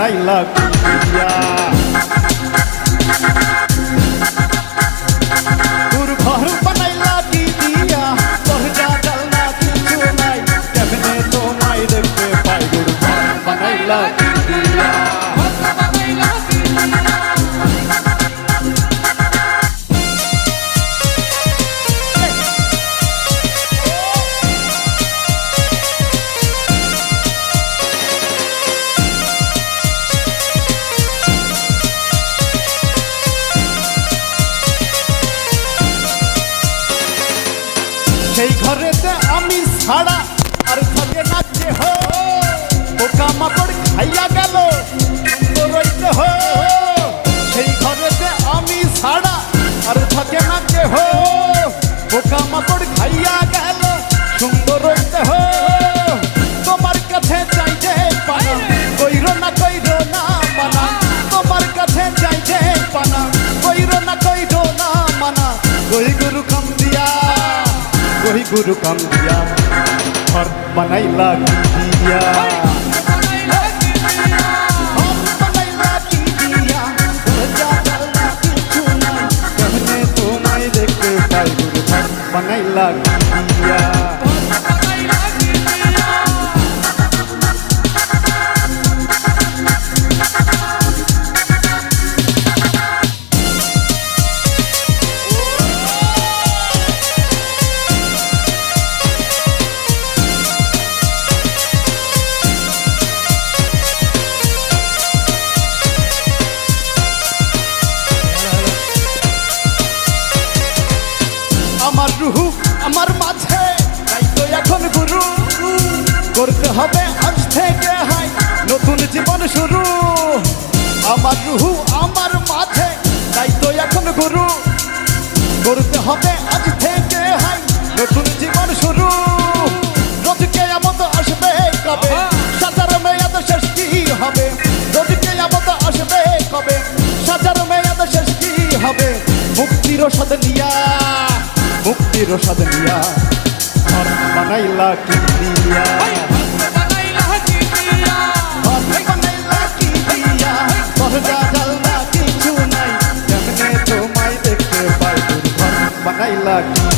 I love. Yeah. সেই ঘরেতে আমি ছাড়া আর থাকে না যে হো পোকা মাকড় খাইয়া গেল কই গুরু কাম দিয়া ঘর বানাইলা কি দিয়া ঘর শুরু। আমার রুহু আমার মাঝে তাই তো এখন গুরু। করতে হবে আজ থেকে হাই নতুন জীবন শুরু। রোজকে আমত আসবে কবে? সাজার মেয়াদ শেষ কি হবে? রোজকে আমত আসবে কবে? সাজার মেয়াদ শেষ কি হবে? মুক্তির সাদ নিয়া মুক্তির সাদ নিয়া। ঘর বানাইলা কি দিয়া luck.